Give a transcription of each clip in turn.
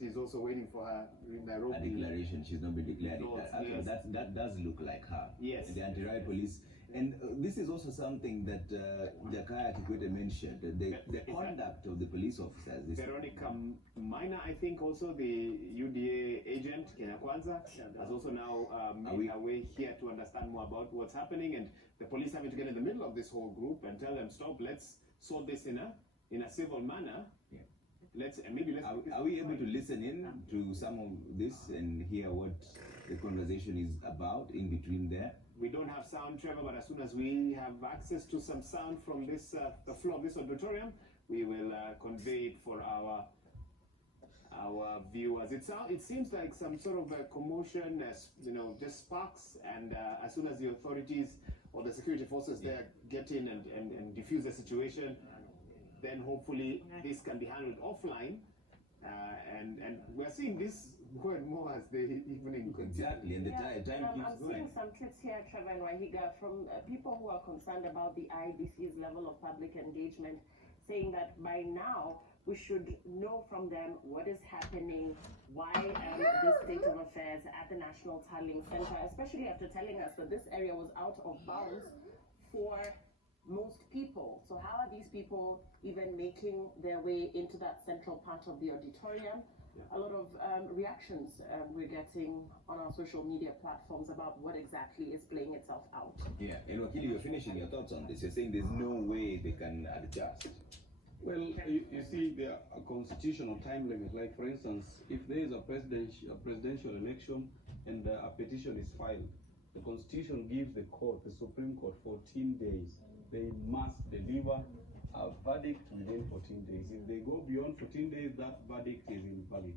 she's also waiting for her in Nairobi. A declaration. She's not been declared. Yes. That does look like her. Yes. The anti-riot police. And this is also something that Jakaya Kikwete mentioned, the conduct of the police officers. Veronica Minor, I think also the UDA agent, Kenya Kwanza, has also now made her way here to understand more about what's happening, and the police having to get in the middle of this whole group and tell them, stop, let's sort this in a civil manner. Yeah. Are we able to listen in to some of this and hear what the conversation is about in between there? We don't have sound, Trevor, but as soon as we have access to some sound from this the floor of this auditorium, we will convey it for our viewers. It seems like some sort of a commotion, just sparks, and as soon as the authorities or the security forces there get in and defuse the situation, then hopefully this can be handled offline. And we're seeing this more and more as the evening continues. Exactly, and the time keeps going. I'm seeing some clips here, Trevor and Wahiga, from people who are concerned about the IBC's level of public engagement, saying that by now we should know from them what is happening, why this state of affairs at the National Tallying Center, especially after telling us that this area was out of bounds for most people. So how are these people even making their way into that central part of the auditorium? A lot of reactions we're getting on our social media platforms about what exactly is playing itself out. Yeah, and Wakili, you're finishing your thoughts on this. You're saying there's no way they can adjust. Well, you see, there are a constitutional time limit. Like, for instance, if there is a presidential election and a petition is filed, the Constitution gives the court, the Supreme Court, 14 days. They must deliver a verdict within 14 days. If they go beyond 14 days, that verdict is invalid.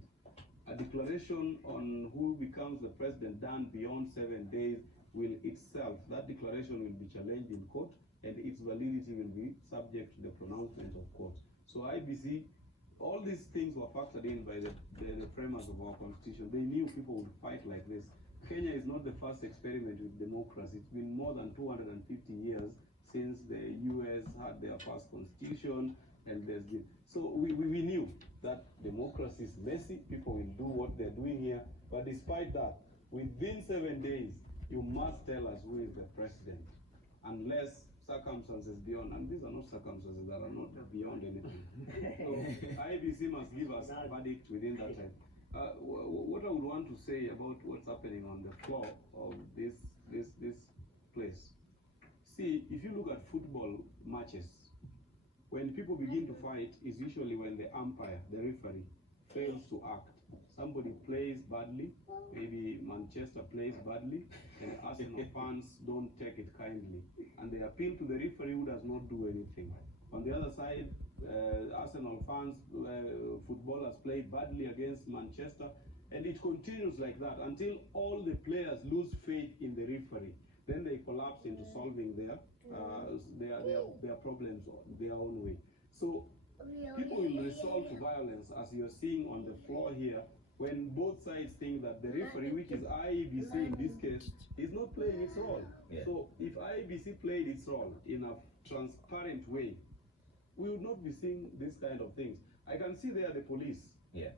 A declaration on who becomes the president done beyond 7 days will itself, that declaration will be challenged in court, and its validity will be subject to the pronouncement of court. So IBC, all these things were factored in by the framers of our constitution. They knew people would fight like this. Kenya is not the first experiment with democracy. It's been more than 250 years since the US had their first constitution, and there's been, so we knew that democracy is messy, people will do what they're doing here, but despite that, within 7 days, you must tell us who is the president, unless circumstances beyond, and these are not circumstances that are not beyond anything. So IBC must give us a verdict within that time. What I would want to say about what's happening on the floor of this place. See, if you look at football matches, when people begin to fight, is usually when the umpire, the referee, fails to act. Somebody plays badly, maybe Manchester plays badly, and Arsenal fans don't take it kindly. And they appeal to the referee who does not do anything. On the other side, Arsenal fans, footballers play badly against Manchester, and it continues like that until all the players lose faith in the referee. Then they collapse into solving their problems their own way. So people will resort to violence, as you're seeing on the floor here, when both sides think that the referee, which is IEBC in this case, is not playing its role. Yeah. So if IEBC played its role in a transparent way, we would not be seeing this kind of things. I can see there the police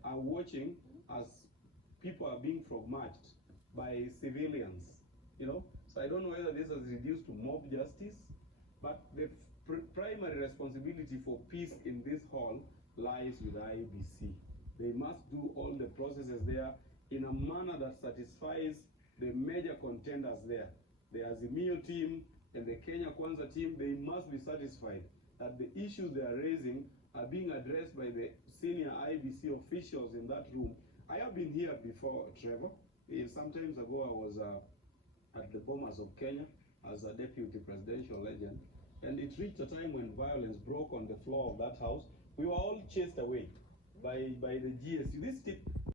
are watching as people are being frog-marched by civilians, So I don't know whether this has reduced to mob justice, but the primary responsibility for peace in this hall lies with IEBC. They must do all the processes there in a manner that satisfies the major contenders there. The Azimio team and the Kenya Kwanza team, they must be satisfied that the issues they are raising are being addressed by the senior IEBC officials in that room. I have been here before, Trevor. Some times ago I was at the Bomas of Kenya as a deputy presidential agent, and it reached a time when violence broke on the floor of that house. We were all chased away by the GSU.